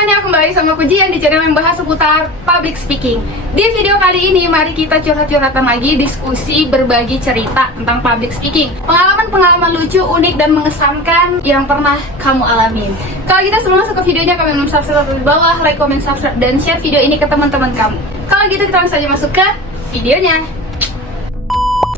semuanya, kembali sama aku Jian di channel yang bahas seputar public speaking. Di video kali ini, mari kita curhat-curhatan lagi, diskusi, berbagi cerita tentang public speaking. Pengalaman-pengalaman lucu, unik, dan mengesankan yang pernah kamu alamin. Kalau gitu sebelum masuk ke videonya, kami belum subscribe di bawah, like, comment, subscribe, dan share video ini ke teman-teman kamu. Kalau gitu kita langsung saja masuk ke videonya.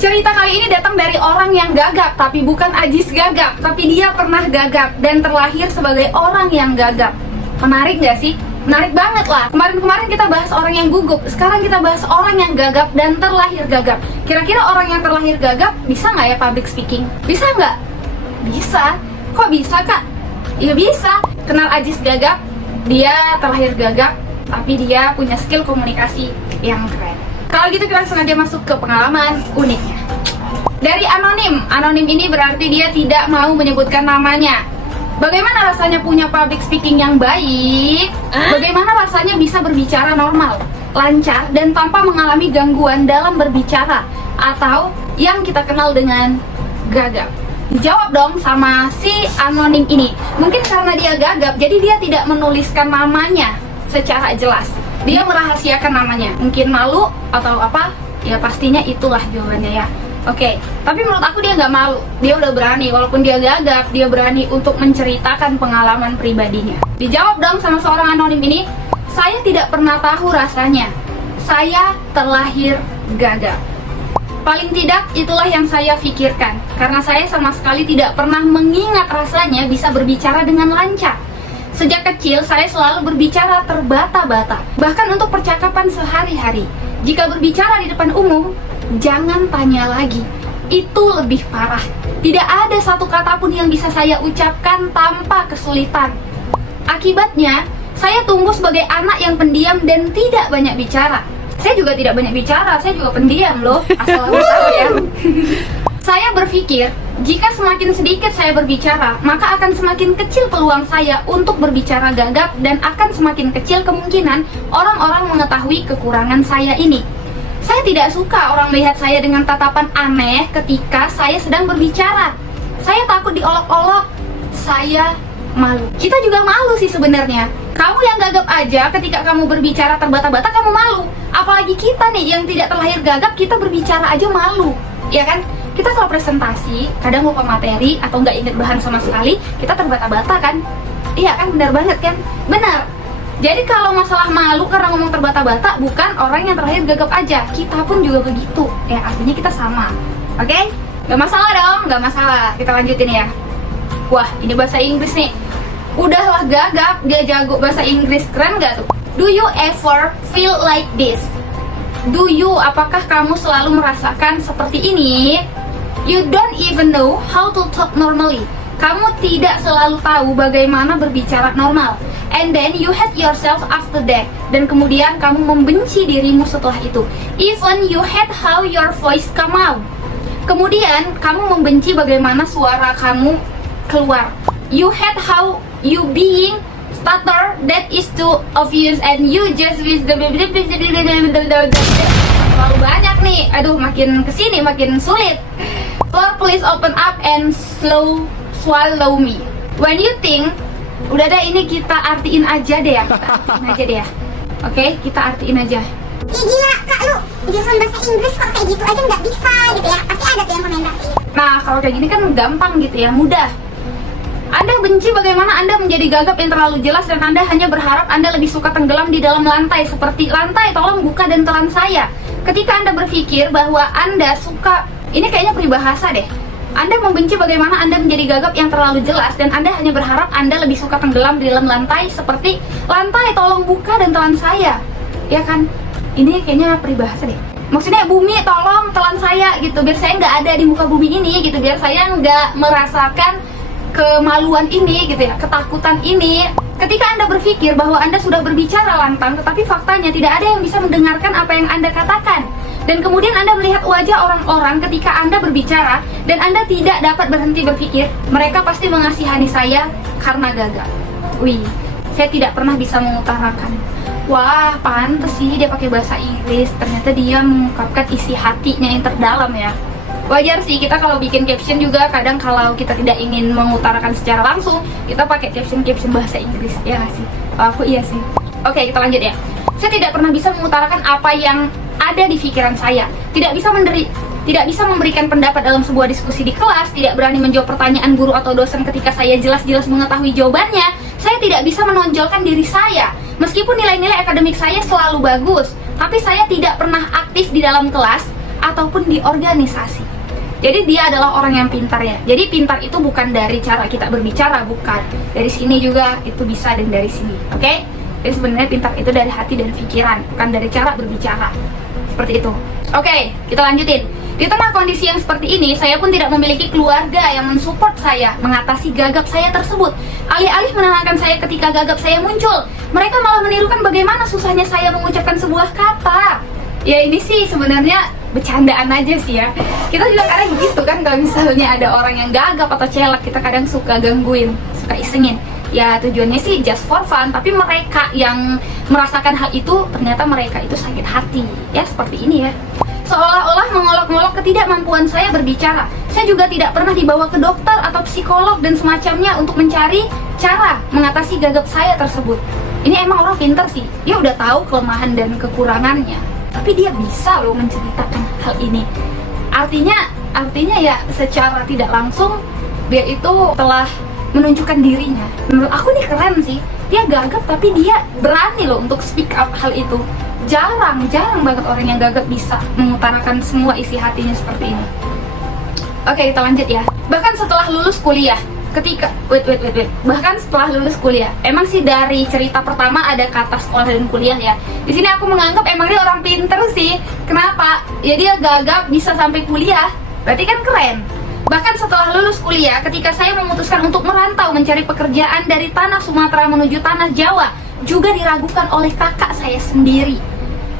Cerita kali ini datang dari orang yang gagap, tapi bukan Ajis gagap, tapi dia pernah gagap dan terlahir sebagai orang yang gagap. Menarik gak sih? Menarik banget lah. Kemarin-kemarin kita bahas orang yang gugup, sekarang kita bahas orang yang gagap dan terlahir gagap. Kira-kira orang yang terlahir gagap bisa nggak ya public speaking? Bisa nggak? Bisa. Kok bisa, Kak? Ya bisa. Kenal Ajis gagap, dia terlahir gagap, tapi dia punya skill komunikasi yang keren. Kalau gitu kita langsung aja masuk ke pengalaman uniknya. Dari anonim. Anonim ini berarti dia tidak mau menyebutkan namanya. Bagaimana rasanya punya public speaking yang baik? Bagaimana rasanya bisa berbicara normal, lancar, dan tanpa mengalami gangguan dalam berbicara? Atau yang kita kenal dengan gagap. Dijawab dong sama si anonim ini. Mungkin karena dia gagap, jadi dia tidak menuliskan namanya secara jelas. Dia merahasiakan namanya. Mungkin malu atau apa? Ya pastinya itulah jawabannya ya. Oke, tapi menurut aku dia nggak malu. Dia udah berani, walaupun dia gagap, dia berani untuk menceritakan pengalaman pribadinya. Dijawab dong sama seorang anonim ini, saya tidak pernah tahu rasanya. Saya terlahir gagap. Paling tidak itulah yang saya pikirkan, karena saya sama sekali tidak pernah mengingat rasanya bisa berbicara dengan lancar. Sejak kecil, saya selalu berbicara terbata-bata, bahkan untuk percakapan sehari-hari. Jika berbicara di depan umum, jangan tanya lagi, itu lebih parah. Tidak ada satu kata pun yang bisa saya ucapkan tanpa kesulitan. Akibatnya, saya tumbuh sebagai anak yang pendiam dan tidak banyak bicara. Saya juga tidak banyak bicara, saya juga pendiam loh, asal kamu tahu ya. Saya berpikir, jika semakin sedikit saya berbicara, maka akan semakin kecil peluang saya untuk berbicara gagap dan akan semakin kecil kemungkinan orang-orang mengetahui kekurangan saya ini. Saya tidak suka orang melihat saya dengan tatapan aneh ketika saya sedang berbicara. Saya takut diolok-olok. Saya malu. Kita juga malu sih sebenarnya. Kamu yang gagap aja ketika kamu berbicara terbata-bata kamu malu. Apalagi kita nih yang tidak terlahir gagap, kita berbicara aja malu. Ya kan? Kita kalau presentasi, kadang lupa materi atau nggak ingat bahan sama sekali, kita terbata-bata kan? Iya kan? Benar banget kan? Benar. Jadi kalau masalah malu karena ngomong terbata-bata, bukan orang yang terlahir gagap aja, kita pun juga begitu. Ya artinya kita sama. Oke? Gak masalah dong, gak masalah. Kita lanjutin ya. Wah, ini bahasa Inggris nih. Udahlah gagap, dia jago bahasa Inggris. Keren gak tuh? Do you ever feel like this? Do you, apakah kamu selalu merasakan seperti ini? You don't even know how to talk normally. Kamu tidak selalu tahu bagaimana berbicara normal. And then you hate yourself after that. Dan kemudian kamu membenci dirimu setelah itu. Even you hate how your voice come out. Kemudian kamu membenci bagaimana suara kamu keluar. You hate how you being stutter, that is too obvious, and you just with the terlalu banyak nih. Aduh, makin kesini makin sulit. Floor, please open up and swallow me. When you think, udah deh ini kita artiin aja deh ya. Kita artiin aja deh ya. Oke, kita artiin aja. Ya gila, Kak, lu jurusan bahasa Inggris kok kayak gitu aja nggak bisa gitu ya. Pasti ada tuh yang komentar. Nah, kalau kayak gini kan gampang gitu ya, mudah. Anda benci bagaimana Anda menjadi gagap yang terlalu jelas dan Anda hanya berharap Anda lebih suka tenggelam di dalam lantai. Seperti lantai, tolong buka dan telan saya. Ketika Anda berpikir bahwa Anda suka, ini kayaknya peribahasa deh. Anda membenci bagaimana Anda menjadi gagap yang terlalu jelas dan Anda hanya berharap Anda lebih suka tenggelam di dalam lantai. Seperti lantai, tolong buka dan telan saya. Ya kan? Ini kayaknya peribahasa deh. Maksudnya bumi tolong telan saya gitu, biar saya nggak ada di muka bumi ini gitu, biar saya nggak merasakan kemaluan ini gitu ya, ketakutan ini. Ketika Anda berpikir bahwa Anda sudah berbicara lantang, tetapi faktanya tidak ada yang bisa mendengarkan apa yang Anda katakan. Dan kemudian Anda melihat wajah orang-orang ketika Anda berbicara dan Anda tidak dapat berhenti berpikir, mereka pasti mengasihani saya karena gagal. Wih, saya tidak pernah bisa mengutarakan. Wah, pantes sih dia pakai bahasa Inggris. Ternyata dia mengungkapkan isi hatinya yang terdalam ya. Wajar sih kita kalau bikin caption juga kadang kalau kita tidak ingin mengutarakan secara langsung, kita pakai caption bahasa Inggris, ya nggak sih? Aku iya sih. Oke, kita lanjut ya. Saya tidak pernah bisa mengutarakan apa yang ada di pikiran saya. Tidak bisa memberikan pendapat dalam sebuah diskusi di kelas, tidak berani menjawab pertanyaan guru atau dosen ketika saya jelas-jelas mengetahui jawabannya. Saya tidak bisa menonjolkan diri saya. Meskipun nilai-nilai akademik saya selalu bagus, tapi saya tidak pernah aktif di dalam kelas ataupun di organisasi. Jadi dia adalah orang yang pintar ya. Jadi pintar itu bukan dari cara kita berbicara, bukan. Dari sini juga itu bisa dan dari sini, oke? Jadi sebenarnya pintar itu dari hati dan pikiran, bukan dari cara berbicara. Seperti itu. Oke, kita lanjutin. Di tengah kondisi yang seperti ini, saya pun tidak memiliki keluarga yang mensupport saya mengatasi gagap saya tersebut. Alih-alih menenangkan saya ketika gagap saya muncul, mereka malah menirukan bagaimana susahnya saya mengucapkan sebuah kata. Ya ini sih sebenarnya bercandaan aja sih ya. Kita juga kadang gitu kan, kalau misalnya ada orang yang gagap atau celak, kita kadang suka gangguin, suka isengin. Ya tujuannya sih just for fun, tapi mereka yang merasakan hal itu, ternyata mereka itu sakit hati. Ya seperti ini ya. Seolah-olah mengolok-ngolok ketidakmampuan saya berbicara. Saya juga tidak pernah dibawa ke dokter atau psikolog dan semacamnya untuk mencari cara mengatasi gagap saya tersebut. Ini emang orang pintar sih, dia udah tahu kelemahan dan kekurangannya, tapi dia bisa loh menceritakan hal ini. Artinya ya secara tidak langsung dia itu telah menunjukkan dirinya. Menurut aku ini keren sih. Dia gagap tapi dia berani loh untuk speak up hal itu. Jarang banget orang yang gagap bisa mengutarakan semua isi hatinya seperti ini. Oke, kita lanjut ya. Bahkan setelah lulus kuliah, Bahkan setelah lulus kuliah, emang sih dari cerita pertama ada kata sekolah dan kuliah ya. Di sini aku menganggap emang dia orang pinter sih. Kenapa? Ya dia gagap bisa sampai kuliah. Berarti kan keren. Bahkan setelah lulus kuliah, ketika saya memutuskan untuk merantau mencari pekerjaan dari tanah Sumatera menuju tanah Jawa, juga diragukan oleh kakak saya sendiri.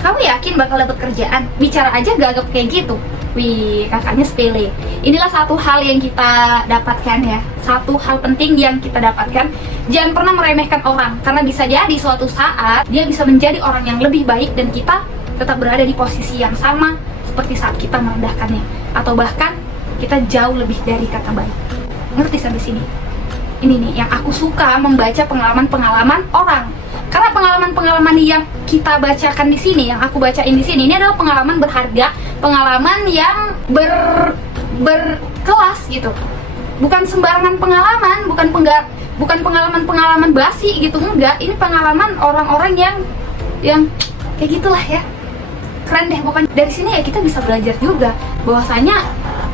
Kamu yakin bakal dapat kerjaan? Bicara aja gagap kayak gitu. Wih, kakaknya sepele. Inilah satu hal yang kita dapatkan ya. Satu hal penting yang kita dapatkan. Jangan pernah meremehkan orang, karena bisa jadi suatu saat dia bisa menjadi orang yang lebih baik dan kita tetap berada di posisi yang sama seperti saat kita merendahkannya. Atau bahkan kita jauh lebih dari kata baik. Ngerti sampai sini? Ini nih yang aku suka membaca pengalaman-pengalaman orang. Karena pengalaman-pengalaman yang kita bacakan di sini, yang aku bacain di sini, ini adalah pengalaman berharga, pengalaman yang berkelas gitu. Bukan sembarangan pengalaman, bukan pengalaman-pengalaman basi gitu, enggak. Ini pengalaman orang-orang yang kayak gitulah ya. Keren deh, pokoknya dari sini ya kita bisa belajar juga bahwasanya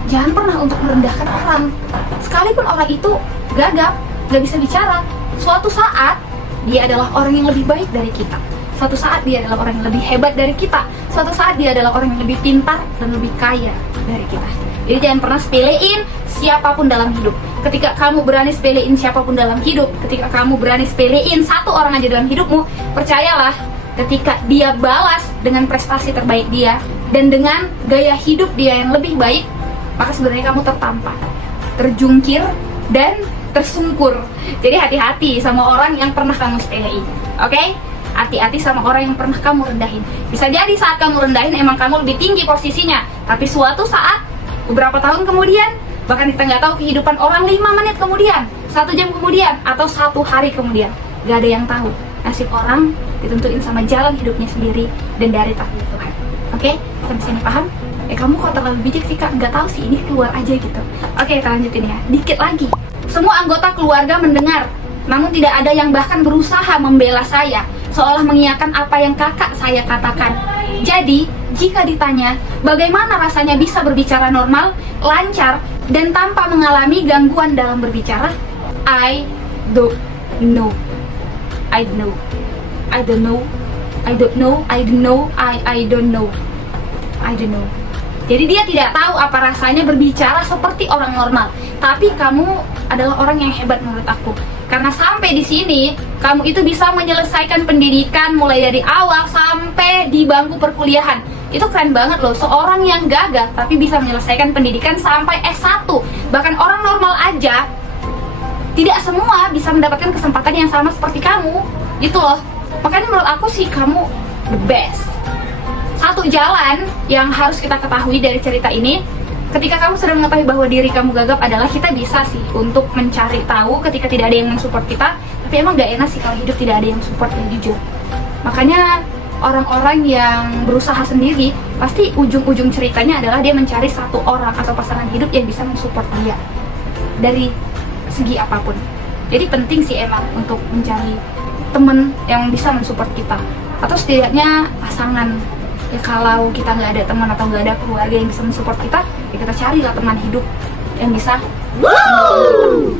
jangan pernah untuk merendahkan orang. Sekalipun orang itu gagap, gak bisa bicara, suatu saat dia adalah orang yang lebih baik dari kita. Suatu saat dia adalah orang yang lebih hebat dari kita. Suatu saat dia adalah orang yang lebih pintar dan lebih kaya dari kita. Jadi jangan pernah sepelein siapapun dalam hidup. Ketika kamu berani sepelein siapapun dalam hidup, ketika kamu berani sepelein satu orang aja dalam hidupmu, percayalah, ketika dia balas dengan prestasi terbaik dia dan dengan gaya hidup dia yang lebih baik, maka sebenarnya kamu tertampar, terjungkir, dan tersungkur. Jadi hati-hati sama orang yang pernah kamu sepelein, oke? Hati-hati sama orang yang pernah kamu rendahin. Bisa jadi saat kamu rendahin emang kamu lebih tinggi posisinya, tapi suatu saat, beberapa tahun kemudian, bahkan kita nggak tahu kehidupan orang 5 menit kemudian, 1 jam kemudian, atau 1 hari kemudian, gak ada yang tahu. Nasib orang ditentuin sama jalan hidupnya sendiri dan dari takdir Tuhan. Oke? Sampai sini paham? Kamu kok terlalu bijak sih kak, nggak tahu sih, ini keluar aja gitu. Oke, kita lanjutin ya, dikit lagi. Semua anggota keluarga mendengar, namun tidak ada yang bahkan berusaha membela saya, seolah mengiyakan apa yang kakak saya katakan. Jadi, jika ditanya, bagaimana rasanya bisa berbicara normal, lancar, dan tanpa mengalami gangguan dalam berbicara? I don't know. I don't know. I don't know. I don't know. I don't know. I don't know. I don't know. Jadi dia tidak tahu apa rasanya berbicara seperti orang normal. Tapi kamu adalah orang yang hebat menurut aku. Karena sampai di sini, kamu itu bisa menyelesaikan pendidikan mulai dari awal sampai di bangku perkuliahan. Itu keren banget loh, seorang yang gagap tapi bisa menyelesaikan pendidikan sampai S1. Bahkan orang normal aja, tidak semua bisa mendapatkan kesempatan yang sama seperti kamu. Gitu loh. Makanya menurut aku sih kamu the best. Satu jalan yang harus kita ketahui dari cerita ini, ketika kamu sudah mengetahui bahwa diri kamu gagap adalah kita bisa sih untuk mencari tahu ketika tidak ada yang mensupport kita, Tapi emang gak enak sih kalau hidup tidak ada yang support, ya jujur. Makanya orang-orang yang berusaha sendiri pasti ujung-ujung ceritanya adalah dia mencari satu orang atau pasangan hidup yang bisa mensupport dia dari segi apapun. Jadi penting sih emang untuk mencari temen yang bisa mensupport kita, atau setidaknya pasangan. Ya kalau kita nggak ada teman atau nggak ada keluarga yang bisa mensupport kita, ya kita carilah teman hidup yang bisa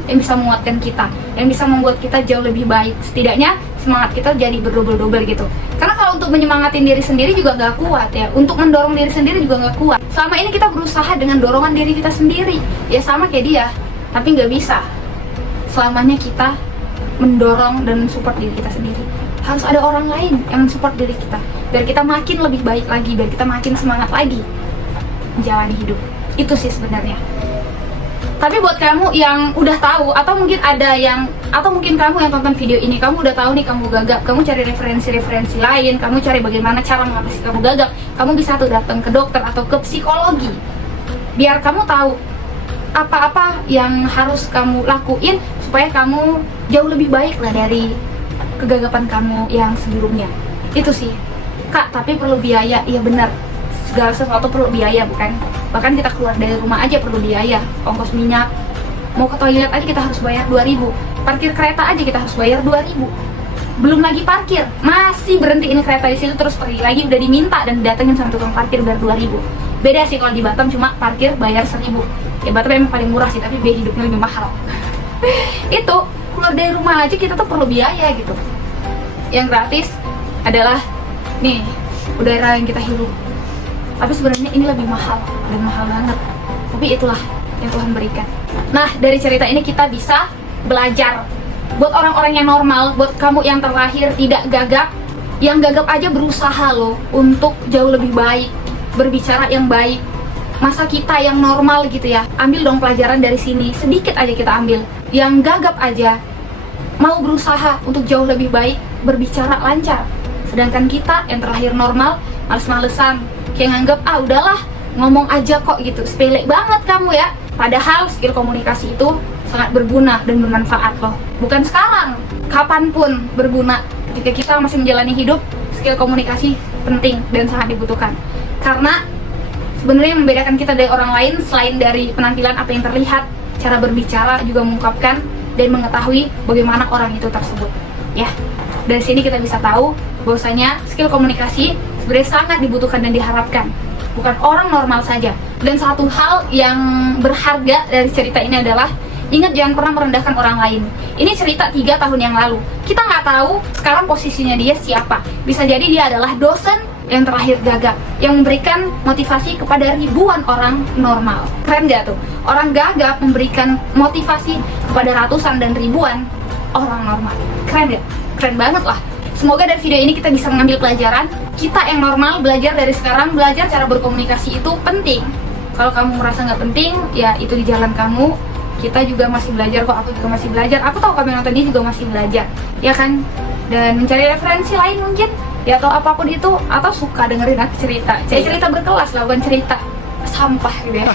yang bisa menguatkan kita, yang bisa membuat kita jauh lebih baik. Setidaknya semangat kita jadi berdobel-dobel gitu. Karena kalau untuk menyemangatin diri sendiri juga nggak kuat ya, untuk mendorong diri sendiri juga nggak kuat. Selama ini kita berusaha dengan dorongan diri kita sendiri, ya sama kayak dia, tapi nggak bisa selamanya kita mendorong dan mensupport diri kita sendiri. Harus ada orang lain yang mensupport diri kita, biar kita makin lebih baik lagi, biar kita makin semangat lagi menjalani hidup. Itu sih sebenarnya. Tapi buat kamu yang udah tahu, atau mungkin kamu yang tonton video ini, kamu udah tahu nih kamu gagap, kamu cari referensi-referensi lain, kamu cari bagaimana cara mengatasi kamu gagap, kamu bisa tuh datang ke dokter atau ke psikologi, biar kamu tahu apa-apa yang harus kamu lakuin supaya kamu jauh lebih baik lah dari kegagapan kamu yang sebelumnya. Itu sih. Kak, tapi perlu biaya. Iya benar, segala sesuatu perlu biaya, bukan? Bahkan kita keluar dari rumah aja perlu biaya. Ongkos minyak, mau ke toilet aja kita harus bayar 2.000. Parkir kereta aja kita harus bayar 2.000. Belum lagi parkir, masih berhentiin kereta di situ terus pergi lagi, udah diminta dan datengin sama tukang parkir bayar 2.000. Beda sih kalau di Batam cuma parkir bayar 1.000. Ya Batam emang paling murah sih, tapi biaya hidupnya lebih mahal. Itu keluar dari rumah aja kita tuh perlu biaya gitu. Yang gratis adalah nih udara yang kita hirup. Tapi sebenarnya ini lebih mahal dan mahal banget. Tapi itulah yang Tuhan berikan. Nah, dari cerita ini kita bisa belajar. Buat orang-orang yang normal, buat kamu yang terlahir tidak gagap, yang gagap aja berusaha loh untuk jauh lebih baik, berbicara yang baik. Masa kita yang normal gitu ya, ambil dong pelajaran dari sini, sedikit aja kita ambil. Yang gagap aja mau berusaha untuk jauh lebih baik, berbicara lancar. Sedangkan kita yang terlahir normal, males-malesan, kayak nganggap udahlah ngomong aja kok gitu, sepele banget kamu ya. Padahal skill komunikasi itu sangat berguna dan bermanfaat loh. Bukan sekarang, kapanpun berguna. Ketika kita masih menjalani hidup, skill komunikasi penting dan sangat dibutuhkan. Karena sebenarnya yang membedakan kita dari orang lain selain dari penampilan apa yang terlihat, cara berbicara juga mengungkapkan dan mengetahui bagaimana orang itu tersebut. Ya, dari sini kita bisa tahu bahwasanya skill komunikasi sebenarnya sangat dibutuhkan dan diharapkan. Bukan orang normal saja. Dan satu hal yang berharga dari cerita ini adalah ingat jangan pernah merendahkan orang lain. Ini cerita 3 tahun yang lalu. Kita nggak tahu sekarang posisinya dia siapa. Bisa jadi dia adalah dosen yang terlahir gagap, yang memberikan motivasi kepada ribuan orang normal. Keren gak tuh? Orang gagap memberikan motivasi kepada ratusan dan ribuan orang normal. Keren gak? Keren banget lah. Semoga dari video ini kita bisa mengambil pelajaran. Kita yang normal belajar dari sekarang, belajar cara berkomunikasi itu penting. Kalau kamu merasa nggak penting, ya itu di jalan kamu. Kita juga masih belajar kok, aku juga masih belajar. Aku tahu kamu yang nonton ini juga masih belajar, ya kan? Dan mencari referensi lain mungkin, ya atau apapun itu, atau suka dengerin aku cerita. Saya cerita berkelas lah, bukan cerita sampah gitu ya.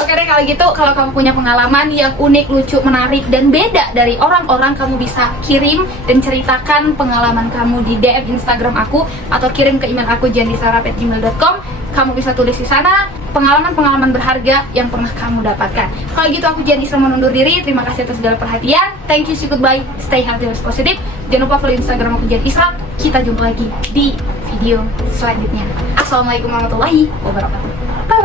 Oke deh kalau gitu, kalau kamu punya pengalaman yang unik, lucu, menarik, dan beda dari orang-orang, kamu bisa kirim dan ceritakan pengalaman kamu di DM Instagram aku atau kirim ke email aku jandisarap@gmail.com. Kamu bisa tulis di sana pengalaman-pengalaman berharga yang pernah kamu dapatkan. Kalau gitu aku Jan Isra undur diri. Terima kasih atas segala perhatian. Thank you, see goodbye, stay healthy, always positive. Jangan lupa follow Instagram aku Jan Isra. Kita jumpa lagi di video selanjutnya. Assalamualaikum warahmatullahi wabarakatuh. Bye.